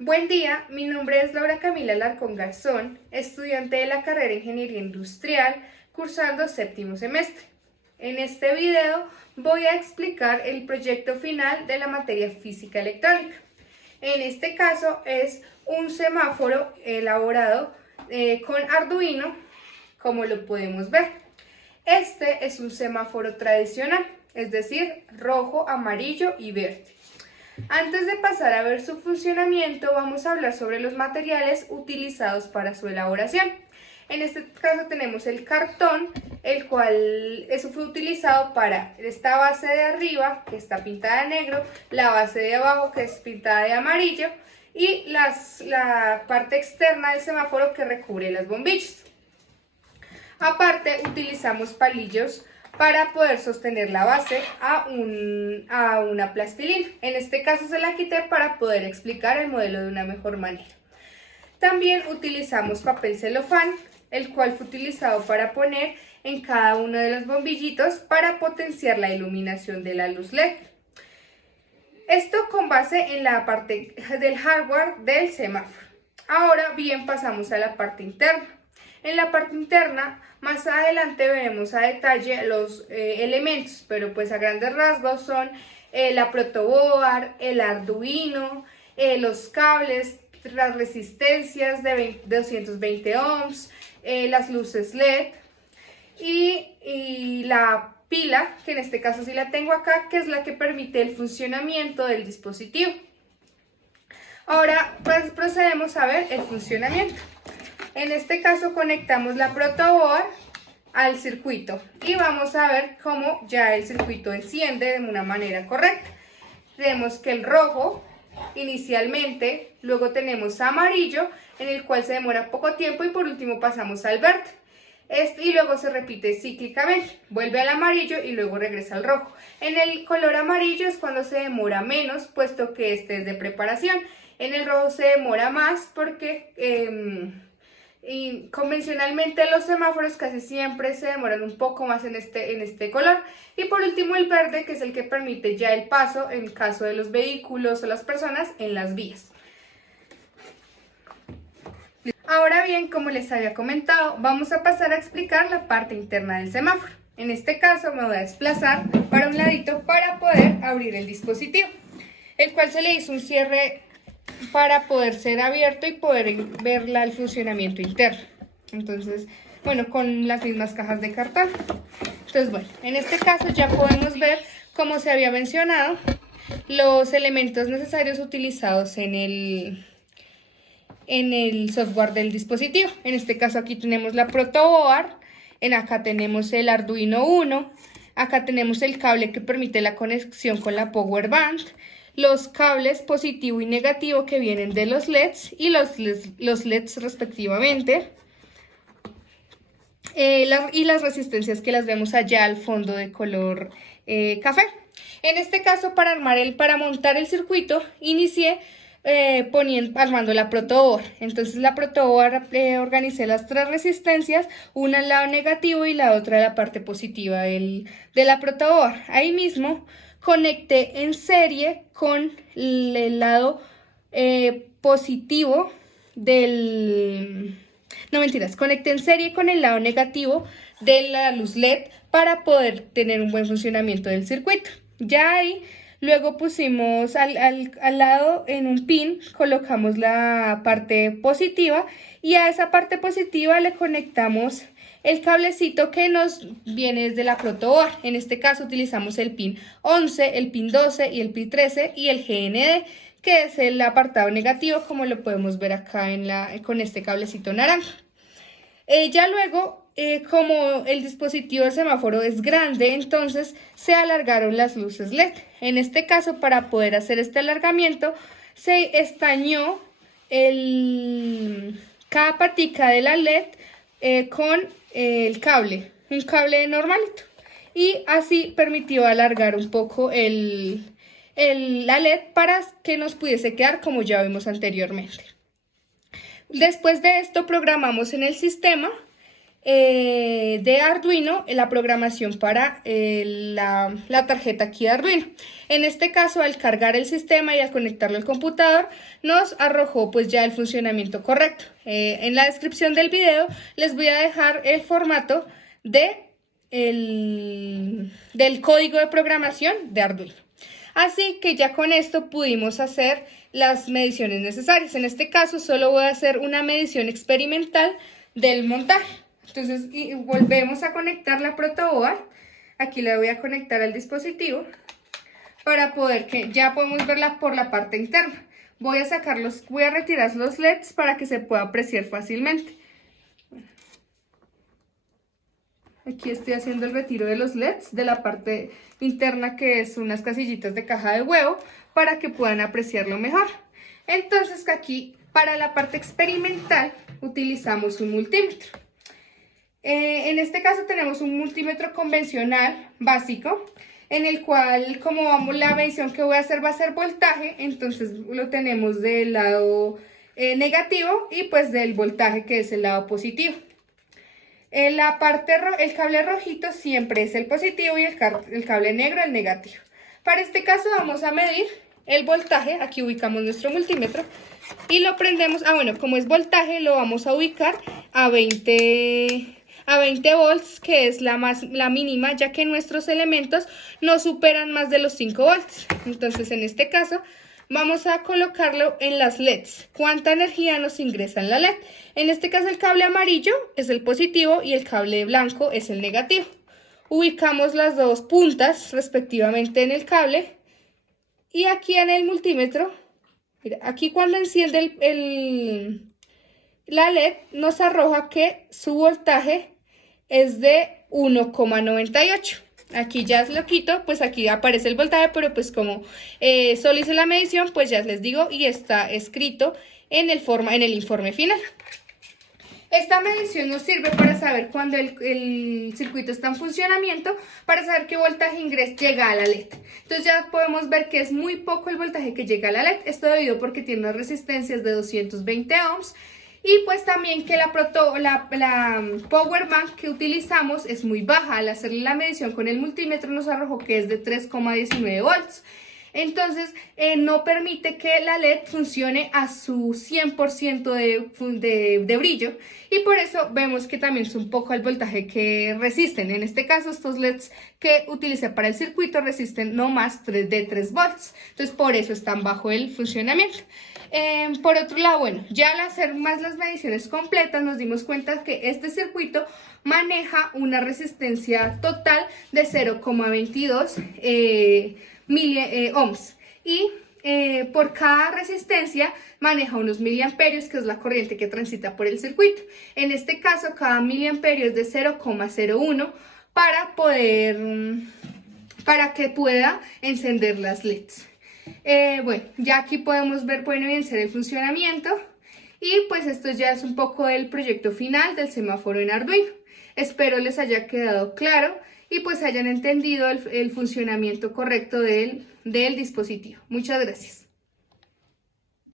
Buen día, mi nombre es Laura Camila Alarcón Garzón, estudiante de la carrera Ingeniería Industrial, cursando séptimo semestre. En este video voy a explicar el proyecto final de la materia Física Electrónica. En este caso es un semáforo elaborado con Arduino, como lo podemos ver. Este es un semáforo tradicional, es decir, rojo, amarillo y verde. Antes de pasar a ver su funcionamiento, vamos a hablar sobre los materiales utilizados para su elaboración. En este caso tenemos el cartón, el cual eso fue utilizado para esta base de arriba, que está pintada de negro, la base de abajo, que es pintada de amarillo, y la parte externa del semáforo que recubre las bombillas. Aparte, utilizamos palillos para poder sostener la base a una plastilina. En este caso se la quité para poder explicar el modelo de una mejor manera. También utilizamos papel celofán, el cual fue utilizado para poner en cada uno de los bombillitos para potenciar la iluminación de la luz LED. Esto con base en la parte del hardware del semáforo. Ahora bien, pasamos a la parte interna. En la parte interna, más adelante veremos a detalle los elementos, pero pues a grandes rasgos son la protoboard, el Arduino, los cables, las resistencias de 220 ohms, las luces LED y la pila, que en este caso sí la tengo acá, que es la que permite el funcionamiento del dispositivo. Ahora pues procedemos a ver el funcionamiento. En este caso conectamos la protoboard al circuito y vamos a ver cómo ya el circuito enciende de una manera correcta. Tenemos que el rojo inicialmente, luego tenemos amarillo, en el cual se demora poco tiempo, y por último pasamos al verde. Y luego se repite cíclicamente, vuelve al amarillo y luego regresa al rojo. En el color amarillo es cuando se demora menos, puesto que este es de preparación. En el rojo se demora más porque y convencionalmente los semáforos casi siempre se demoran un poco más en este color. Y por último el verde, que es el que permite ya el paso en caso de los vehículos o las personas en las vías. Ahora bien, como les había comentado, vamos a pasar a explicar la parte interna del semáforo. En este caso me voy a desplazar para un ladito para poder abrir el dispositivo, el cual se le hizo un cierre para poder ser abierto y poder ver el funcionamiento interno. Entonces, bueno, con las mismas cajas de cartón. Entonces, bueno, en este caso ya podemos ver, como se había mencionado, los elementos necesarios utilizados en el software del dispositivo. En este caso aquí tenemos la protoboard, acá tenemos el Arduino Uno, acá tenemos el cable que permite la conexión con la power band, los cables positivo y negativo que vienen de los LEDs y los LEDs respectivamente, y las resistencias que las vemos allá al fondo de color café. En este caso, para montar el circuito, inicié armando la protoboard. Entonces la protoboard organicé las tres resistencias, una al lado negativo y la otra a la parte positiva de la protoboard. Ahí mismo conecté en serie con el lado positivo conecté en serie con el lado negativo de la luz LED para poder tener un buen funcionamiento del circuito. Ya ahí luego pusimos al lado en un pin, colocamos la parte positiva y a esa parte positiva le conectamos el cablecito que nos viene desde la protoboard. En este caso utilizamos el pin 11, el pin 12 y el pin 13 y el GND, que es el apartado negativo, como lo podemos ver acá con este cablecito naranja. Ya luego, como el dispositivo de semáforo es grande, entonces se alargaron las luces LED. En este caso, para poder hacer este alargamiento, se estañó cada patica de la LED con el cable, un cable normalito, y así permitió alargar un poco la LED para que nos pudiese quedar como ya vimos anteriormente. Después de esto programamos en el sistema de Arduino la programación para la tarjeta aquí de Arduino. En este caso, al cargar el sistema y al conectarlo al computador, nos arrojó pues ya el funcionamiento correcto. En la descripción del video les voy a dejar el formato del código de programación de Arduino. Así que ya con esto pudimos hacer las mediciones necesarias. En este caso solo voy a hacer una medición experimental del montaje. Entonces volvemos a conectar la protoboard. Aquí la voy a conectar al dispositivo para poder que ya podemos verla por la parte interna. Voy a retirar los LEDs para que se pueda apreciar fácilmente. Aquí estoy haciendo el retiro de los LEDs de la parte interna, que es unas casillitas de caja de huevo, para que puedan apreciarlo mejor. Entonces aquí para la parte experimental utilizamos un multímetro. En este caso tenemos un multímetro convencional básico, en el cual, como la medición que voy a hacer va a ser voltaje, entonces lo tenemos del lado negativo y pues del voltaje, que es el lado positivo. El cable rojito siempre es el positivo y el cable negro el negativo. Para este caso vamos a medir el voltaje. Aquí ubicamos nuestro multímetro y lo prendemos. Bueno, como es voltaje, lo vamos a ubicar a 20 volts, que es la mínima, ya que nuestros elementos no superan más de los 5 volts. Entonces, en este caso, vamos a colocarlo en las LEDs. ¿Cuánta energía nos ingresa en la LED? En este caso, el cable amarillo es el positivo y el cable blanco es el negativo. Ubicamos las dos puntas respectivamente en el cable. Y aquí en el multímetro, mira, aquí cuando enciende la LED, nos arroja que su voltaje es de 1,98. Aquí ya lo quito, pues aquí aparece el voltaje, pero pues como solo hice la medición, pues ya les digo, y está escrito en el informe final. Esta medición nos sirve para saber cuando el circuito está en funcionamiento, para saber qué voltaje llega a la LED. Entonces ya podemos ver que es muy poco el voltaje que llega a la LED. Esto debido porque tiene unas resistencias de 220 ohms. Y pues también que la power bank que utilizamos es muy baja. Al hacerle la medición con el multímetro nos arrojó que es de 3,19 volts. Entonces no permite que la LED funcione a su 100% de brillo, y por eso vemos que también es un poco el voltaje que resisten. En este caso, estos LEDs que utilicé para el circuito resisten no más de 3 volts, entonces por eso es tan bajo el funcionamiento. Por otro lado, bueno, ya al hacer más las mediciones completas nos dimos cuenta que este circuito maneja una resistencia total de 0,22 ohms, y por cada resistencia maneja unos miliamperios, que es la corriente que transita por el circuito. En este caso, cada miliamperio es de 0,01 para que pueda encender las LEDs. Bueno, ya aquí podemos ver, pueden evidenciar el funcionamiento, y pues esto ya es un poco del proyecto final del semáforo en Arduino. Espero les haya quedado claro y pues hayan entendido el funcionamiento correcto del dispositivo. Muchas gracias.